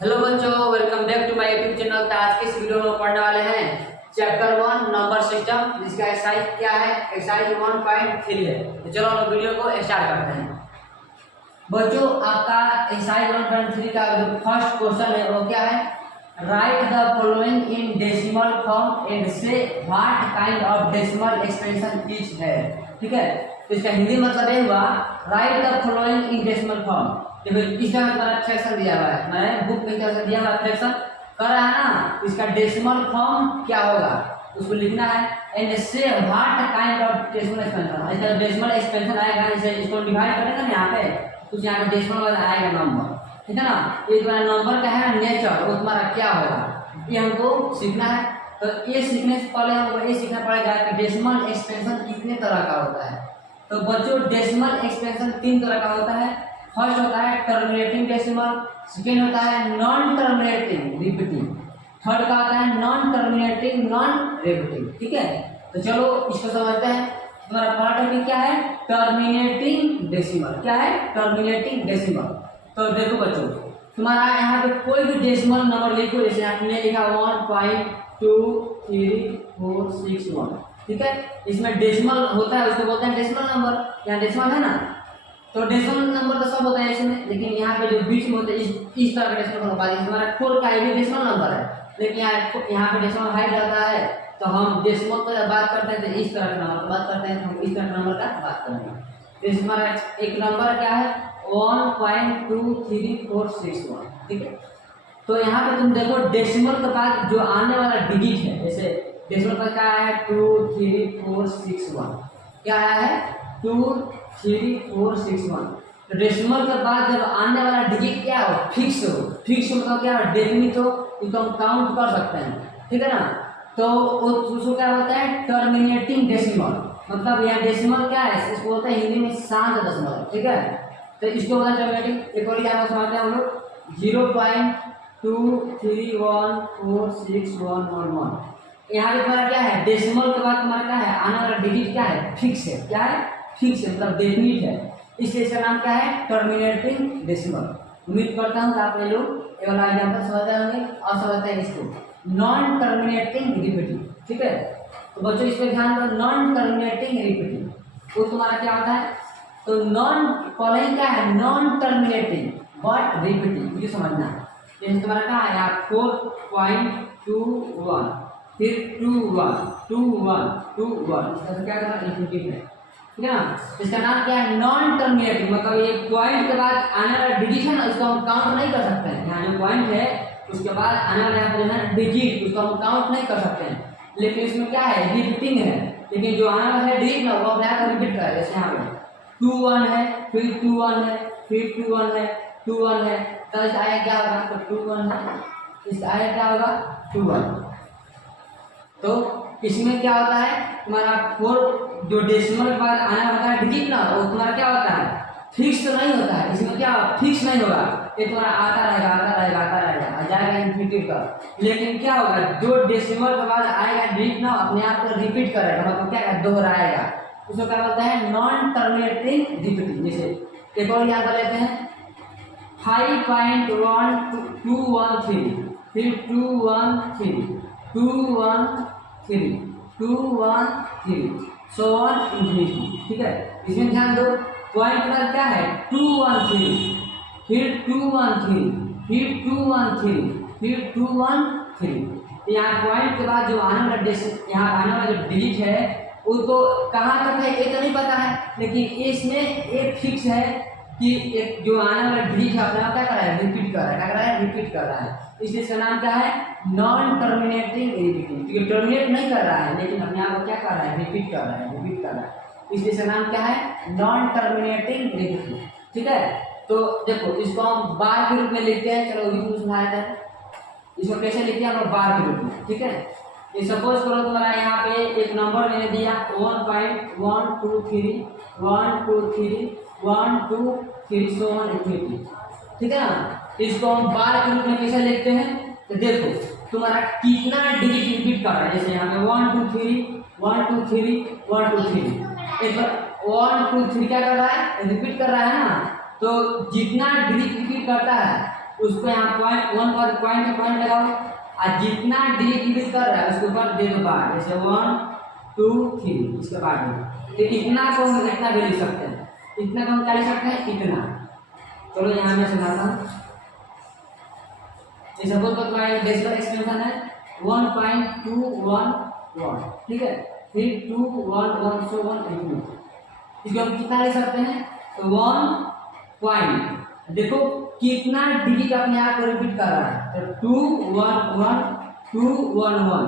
Hello बच्चों, welcome back to my YouTube channel. तो आज के इस वीडियो में पढ़ने वाले हैं चैप्टर 1 नंबर सिस्टम, जिसका एक्सरसाइज क्या है, एक्सरसाइज 1.3 है। तो चलो हम वीडियो को स्टार्ट करते हैं। बच्चों, आपका एक्सरसाइज 1.3 का जो फर्स्ट क्वेश्चन है वो क्या है, write the following in decimal form and say what kind of decimal expression is है। ठीक है, तो इसका हिंदी मतलब ये हुआ, write the following in decimal form. देखो इस तरह का फ्रैक्शन दिया हुआ है, मैंने बुक में क्या दिया हुआ फ्रैक्शन कर रहा है ना, इसका डेसिमल फॉर्म क्या होगा उसको लिखना है। And say what kind of decimal expansion, इसका डेसिमल एक्सपेंशन आएगा, जैसे इसको डिवाइड करेंगे ना यहाँ पे, तो यहाँ पे डेसिमल आएगा नंबर। ठीक है ना, ये तुम्हारा नंबर का है नेचर, वो तुम्हारा क्या होगा ये हमको सीखना है। तो ये सीखने से पहले हमको ये सीखना पड़ेगा कि डेसिमल एक्सपेंशन कितने तरह का होता है। तो बच्चों, डेसिमल एक्सपेंशन 3 तरह का होता है। फर्स्ट होता है टर्मिनेटिंग डेसिमल, सेकेंड होता है नॉन टर्मिनेटिंग रिपीटिंग, थर्ड का होता है नॉन टर्मिनेटिंग नॉन रिपीटिंग। ठीक है, तो चलो इसको समझते हैं। तुम्हारा पहला टॉपिक क्या है, टर्मिनेटिंग डेसिमल। क्या है, टर्मिनेटिंग डेसिमल। तो देखो बच्चों, तुम्हारा यहाँ पे कोई भी डेसिमल नंबर लिखो, जैसे आपने लिखा 1.234661। ठीक है, इसमें डेसिमल होता है, उसको बोलते हैं डेसिमल नंबर। यहाँ डेसिमल है ना, तो डेसिमल नंबर तो सब होता है इसमें, लेकिन यहाँ पे जो बीच में होते हैं इस तरह का डेसिमल नंबर, हमारा 4 का भी डेसिमल नंबर है, लेकिन यहाँ पे डेसिमल हाइट रहता है। तो हम डेसिमल पर बात करते हैं तो इस तरह का नंबर बात करते हैं, हम इस तरह का नंबर का बात करेंगे। तो हमारा एक नंबर क्या है 1.23461। ठीक है, तो यहाँ पे तुम देखो डेसिमल के बाद जो आने वाला डिजिट है, जैसे डेसिमल पर क्या है 23461, क्या आया है 23461। तो डेसिमल के बाद जब आने वाला डिजिट क्या हो, फिक्स हो। फिक्स मतलब क्या हो, डेफिनिट हो, इसको हम काउंट कर सकते हैं। ठीक है ना, तो उसको क्या होता है टर्मिनेटिंग डेसिमल। मतलब यहाँ डेसिमल क्या है, इसको बोलते हैं हिंदी में शांत दशमलव। ठीक है, तो इसको बोलते हैं टर्मिनेटिंग। एक और यहाँ समझते हैं हम लोग 0.2314611। यहाँ पे तुम्हारा क्या है, डेसिमल के बाद तुम्हारा क्या है, आने वाला डिजिट क्या है, फिक्स है। क्या है, फिक्स है, मतलब डेफिनिट है, इसलिए इसका नाम क्या है, टर्मिनेटिंग डेसिमल। उम्मीद करता हूँ कि आप ये लोग ये वाला एग्जाम्पल समझ होंगे और समझते हैं इसको नॉन टर्मिनेटिंग रिपीटिंग। ठीक है, तो बच्चों इस पर ध्यान दो, नॉन टर्मिनेटिंग रिपीटिंग वो तुम्हारा क्या होता है। तो नॉन फॉलोइंग क्या है, नॉन टर्मिनेटिंग बट रिपीटिंग, ये समझना है। जैसे तुम्हारा क्या है यहाँ 4.21, फिर 21 इसका क्या करना, रिपीटिंग है। ठीक है ना, इसका नाम क्या है, नॉन टर्मिनेटिंग। मतलब ये पॉइंट के बाद आने वाला डिजिट है ना, उसको हम काउंट नहीं कर सकते हैं। यहाँ जो पॉइंट है उसके बाद आने वाला डिजिट, उसको हम काउंट नहीं कर सकते हैं, लेकिन इसमें क्या है, रिपीटिंग है। लेकिन जो आने वाला है डिजिट ना, वो अपने आप रिपीट कर, जैसे यहाँ पे 21 है, फिर 21 है, फिर 21 है, 21 है, तो इसका आया क्या होगा, तो 21 है, इसका आया क्या होगा 21। तो इसमें क्या होता है, तुम्हारा 4 जो डेसिमल के बाद आने वाला है डिजिट ना, वो तुम्हारा क्या होता है, फिक्स तो नहीं होता है। इसमें क्या फिक्स नहीं होगा, ये तुम्हारा आता रहेगा आता रहेगा आता रहेगा, जाएगा इन्फिनिटी पर। लेकिन क्या होगा, जो डेसिमल के बाद आएगा डिजिट ना, अपने आप को रिपीट करेगा, मतलब क्या है, दोहराएगा। उसको क्या बोलते हैं, नॉन टर्मिनेटिंग रिपीटिंग। जैसे एक और यहाँ पर लेते हैं 5.1213, फिर 213 सो ऑन इन्फिनिटी। ठीक है, इसमें ध्यान दो, पॉइंट पर क्या है 213, फिर 213, फिर 213, फिर 213। यहाँ पॉइंट के बाद जो आने वाला यहाँ आने वाला जो डिजिट है वो तो कहाँ तक है ये तो नहीं पता है, लेकिन इसमें एक फिक्स है कि एक जो आने वाला डिजिट है अपना क्या कर रहा है, रिपीट कर रहा है। क्या कर रहा है, रिपीट कर रहा है, इसलिए इसका नाम क्या है, नॉन टर्मिनेटिंग रिपीटिंग। क्योंकि टर्मिनेट नहीं कर रहा है, लेकिन अपने आप को क्या कर रहा है, रिपीट कर रहा है, रिपीट कर रहा है, इसलिए इसका नाम क्या है, नॉन टर्मिनेटिंग रिपीटिंग। ठीक है, तो देखो इसको हम बार के रूप में लिखते हैं। चलो अभी तुम समझाया था, इसको कैसे लिखते हैं हम लोग, बार के रूप में। ठीक है, ये सपोज करो तुम्हारा यहाँ पे एक नंबर मैंने दिया 1.123 123 सो ऑन इन्फिनिटी। ठीक है ना, इसको हम बार के रूप में कैसे लिखते हैं, तो देखो तुम्हारा कितना डिजिट रिपीट कर रहा है। जैसे यहाँ पे 1 2 3 1 2 3 1 2 3, एक बार 1 2 3 क्या कर रहा है, रिपीट कर रहा है ना। तो जितना डिजिट रिपीट करता है उसको यहाँ पॉइंट 1 पर पॉइंट लगाओ और जितना डिजिट यूज कर रहा है उसके ऊपर दे दो बार, जैसे 1 2 3 इसके बाद दो। तो इतना को हम इतना भी लिख सकते हैं, इतना को हम क्या लिख सकते हैं, इतना। चलो यहाँ मैं समझाता हूँ। सपोज तो तुम्हारा डेसिमल एक्सपेंशन है 1.211, ठीक है, फिर 2 1 1 सो 1 2। इसको हम कितना लिख सकते हैं, तो 1 पॉइंट, देखो कितना डिजिट अपने आप को रिपीट कर रहा है, तो 2 1 1 2 1 1,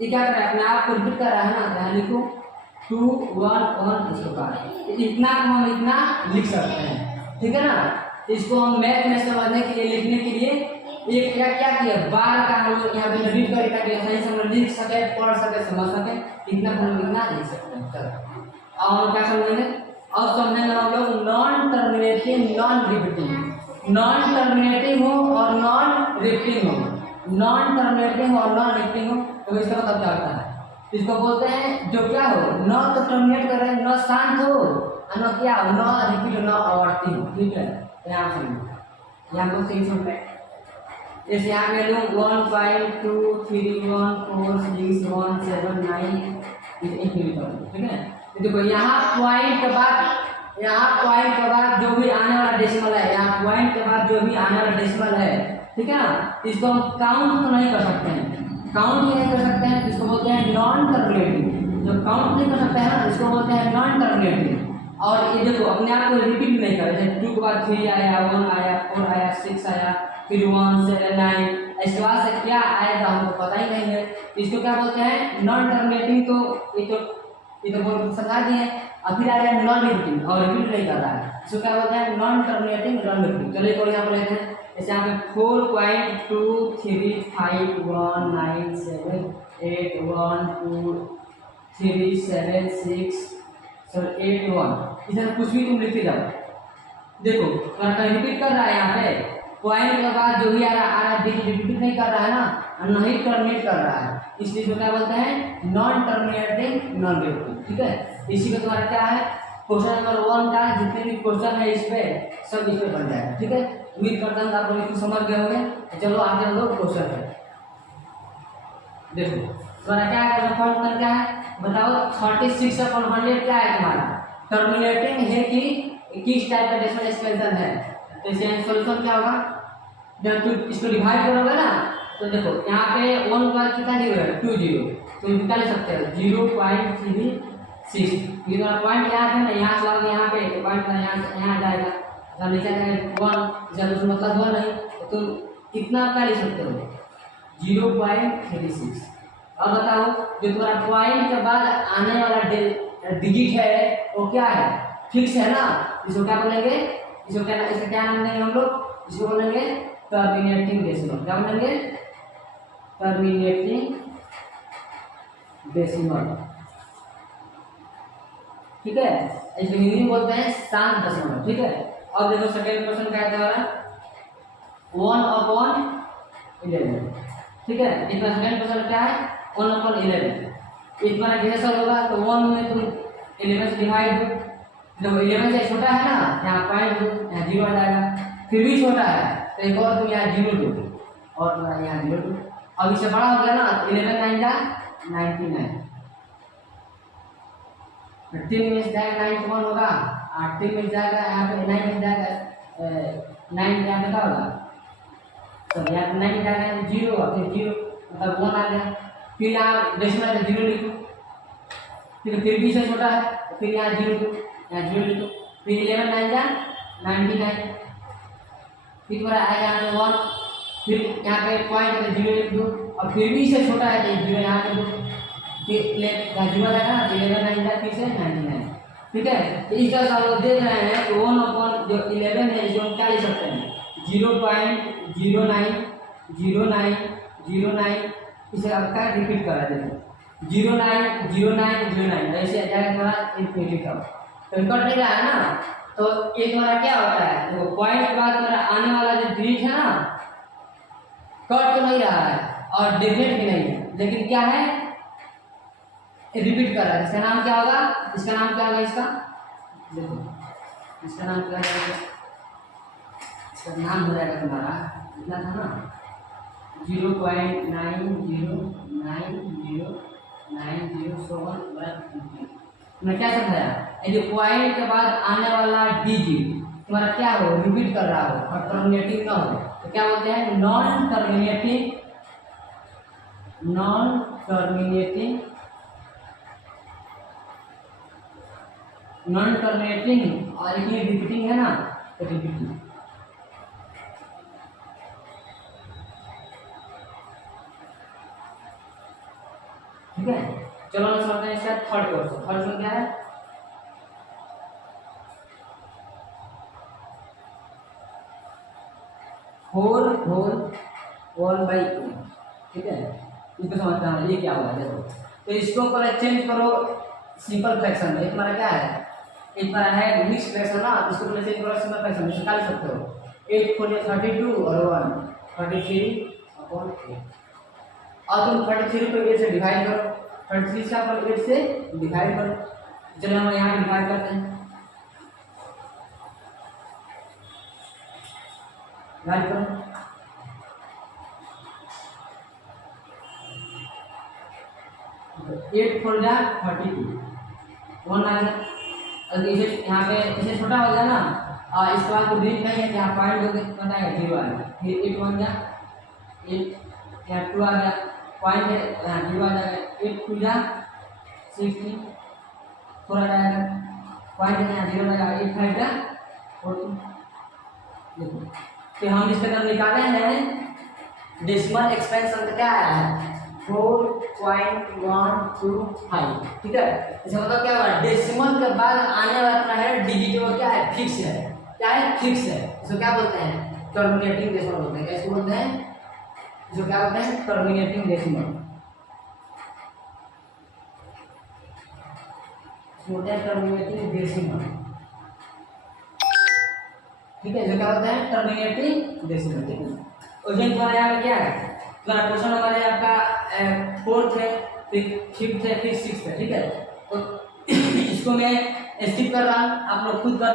ये क्या कर रहा है, अपने आप को रिपीट कर रहा है ना, यहाँ लिखो 2 1 1 इसको बाद इतना को हम इतना लिख सकते हैं, ठीक है ना। इसको हम मैथ में समझने के लिए, लिखने के लिए एक क्या किया, बार का हम लोग यहाँ पे रिपीट करें ताकि सही से हम लिख सके, पढ़ सके, समझ सके, इतना को हम इतना लिख सकते हैं। चलो और क्या समझेंगे, और समझेंगे हम लोग non terminating non repeating. Non terminating हो और नॉन रिपीटिंग हो, नॉन टर्मिनेटिंग और नॉन रिपीटिंग हो तो इसका मतलब क्या होता है, इसको बोलते हैं जो क्या हो, न तो टर्मिनेट कर रहे हैं, न शांत हो और न क्या हो, न रिपीट न आवर्ती हो, ठीक है। यहाँ सुनिए, यहाँ को सही सुन रहे, जैसे यहाँ में लूँ 1 5 2 3 1 4 6 1 7 9 ठीक है। देखो यहाँ पॉइंट के बाद, यहाँ पॉइंट के बाद जो भी आने वाला डेसिमल है, यहाँ पॉइंट के बाद जो भी आने वाला डेसिमल है, ठीक है ना, इसको हम काउंट तो नहीं कर सकते हैं, काउंट भी नहीं कर सकते हैं, इसको बोलते हैं नॉन टर्मिनेटिंग। जो काउंट नहीं कर सकते हैं ना, इसको बोलते हैं नॉन टर्मिनेटिंग। और ये देखो अपने आप को रिपीट नहीं कर, जैसे 2 के बाद 3 आया, 1 आया, 4 आया, 6 आया, फिर 1 7 9, इसके बाद से क्या आएगा हमको पता ही नहीं है, इसको क्या बोलते हैं, नॉन टर्मिनेटिंग। तो ये तो बहुत समझा दिए। अब फिर आ रहा है नॉन रिपीटिंग, और रिपीट नहीं कर रहा है, इसको क्या बोलते हैं, नॉन टर्मिनेटिंग नॉन रिपीटिंग। चलिए एक और यहाँ पर लेते हैं, जैसे यहाँ पे 4.2 3 5 1 9 7 8 1 2 3 7 6 8 1, इसमें कुछ भी तुम लिखते जाओ। देखो रिपीट कर रहा है, यहाँ पे पॉइंट के बाद जो भी आ रहा है रिपीट नहीं कर रहा है ना, और नहीं टर्मिनेट कर रहा है, इसलिए जो क्या बोलते हैं, नॉन टर्मिनेटिंग नॉन रिपीटिंग, ठीक है। इसी का तुम्हारा क्या है, क्वेश्चन नंबर 1 का जितने भी क्वेश्चन है इस पे सब इस पे बन जाएगा, ठीक है। उम्मीद करता हूँ आप लोग समझ गए होंगे। चलो आगे हम लोग क्वेश्चन है, देखो तुम्हारा क्या है, क्वेश्चन क्या है बताओ, 36/100 क्या है तुम्हारा, टर्मिनेटिंग है कि किस टाइप का डेसिमल एक्सपेंशन है। तो इसका सॉल्यूशन क्या होगा, जब तुम इसको डिवाइड करोगे ना, तो देखो यहाँ पे 1 पर कितना दिया है 2 0, तो निकाल सकते हो 0.36, ये वाला पॉइंट यहाँ पे ना, यहाँ से लाओगे यहाँ पे तो पॉइंट यहाँ जाएगा, जब नीचे जाएगा 1, जब उसमें मतलब 1 नहीं तो तुम कितना का ले सकते हो 0.36। अब बताओ जो तुम्हारा पॉइंट के बाद आने वाला डिजिट है वो क्या है, फिक्स है ना, इसको क्या बोलेंगे, इसको क्या, इसका क्या नाम देंगे हम लोग, इसको बोलेंगे टर्मिनेटिंग डेसिमल। क्या बोलेंगे, टर्मिनेटिंग डेसिमल, ठीक है। इसको हिंदी में बोलते हैं शांत दशमलव, ठीक है। अब देखो सेकंड क्वेश्चन क्या है हमारा 1/11, ठीक है। इसमें सेकंड क्वेश्चन क्या है 1/11, इतना कैसे सॉल्व होगा, तो 1 में तुम 11 से डिवाइड दो, जब 11 से छोटा है ना यहाँ पॉइंट दो, यहाँ 0 आ जाएगा, फिर भी छोटा है तो एक और तुम यहाँ 0 दो और यहाँ 0 दो। अब इससे बड़ा हो गया ना, 11 9 जा 99, 3 में जाएगा 91 होगा, 8 में जाएगा यहाँ पे 9 में जाएगा 9 यहाँ पे क्या होगा, तो यहाँ 9 जाएगा 0 फिर 0 मतलब 1 आ गया, फिर यहाँ डेसिमल में 0 लिखो, फिर भी से छोटा है तो फिर यहाँ 0 दो, यहाँ 0 लिखो, फिर 11 9 जा 99, फिर तुम्हारा आएगा यहाँ 1, फिर यहाँ पे पॉइंट में 0 लिख दो, और फिर भी से छोटा है तो 0 यहाँ पे दो, फिर 0 जाएगा ना, 11 9 जा फिर से 99, ठीक है। तो इस तरह से हम लोग देख रहे हैं कि 1 जो 11 है इसको हम क्या लिख सकते हैं 0.090909, इसे आपका रिपीट करा देते 090909, ऐसे जाएगा तुम्हारा इन्फिनिटी तक, तो कट नहीं रहा है ना, तो एक तुम्हारा क्या होता है, देखो पॉइंट के बाद तुम्हारा आने वाला जो डिजिट है ना कट तो नहीं रहा है और डिफरेंट भी नहीं है, लेकिन क्या है रिपीट कर रहा है। इसका नाम क्या होगा, इसका नाम क्या होगा, इसका देखो इसका नाम क्या होगा इसका नाम हो जाएगा तुम्हारा कितना था ना 0.909090 मैं क्या समझाया, यदि पॉइंट के बाद आने वाला डिजिट तुम्हारा क्या हो रिपीट कर रहा हो और टर्मिनेटिंग ना हो तो क्या बोलते हैं नॉन टर्मिनेटिंग और इसमें रिपीटिंग है ना तो रिपीटिंग। ठीक है, चलो हम समझते हैं इसका थर्ड क्वेश्चन। थर्ड क्वेश्चन क्या है, 4/2। ठीक है, इसको समझते हैं ये क्या होगा देखो। तो इसको पर चेंज करो सिंपल फ्रैक्शन में। तुम्हारा क्या है, एक तुम्हारा है मिक्स फ्रैक्शन ना, इसको तुम चेंज करो सिंपल फ्रैक्शन में निकाल सकते हो। 8 4 32 और 1 33/8 और तुम 33 को 8 से डिवाइड करो, 33 का पर 8 से डिवाइड करो। चलो हम यहाँ डिवाइड करते हैं, डिवाइड करो 8 4 जा 32 1 आ गया। अब इसे यहाँ पे इसे छोटा हो गया ना और इसके बाद कोई नहीं है यहाँ पॉइंट हो गया कितना आएगा 0 आ गया। फिर 8 1 गया 8 यहाँ 2 आ गया पॉइंट है यहाँ 0 आ जाएगा। 8 2 जा 16 4 आ जाएगा पॉइंट है यहाँ 0 आ जाएगा। 8 5 जा 14। देखो तो हम इसके अंदर निकाले हैं डेसिमल एक्सपेंशन का क्या आया है 4.125। ठीक है, इसका मतलब क्या हुआ डेसिमल के बाद आने वाला है डिजिट वो क्या है फिक्स है, क्या है फिक्स है। इसको क्या बोलते हैं टर्मिनेटिंग डेसिमल बोलते हैं। कैसे बोलते हैं, इसको क्या बोलते हैं टर्मिनेटिंग डेसिमल बोलते हैं, टर्मिनेटिंग डेसिमल। ठीक है, जो क्या होता है टर्मिनेटिंग डेसिमल। ठीक है, क्वेश्चन तुम्हारा यहाँ क्या है, तुम्हारा क्वेश्चन नंबर है आपका 4th है, फिर 5th है, फिर 6th है। ठीक है, तो इसको मैं स्किप कर रहा हूँ, आप लोग खुद कर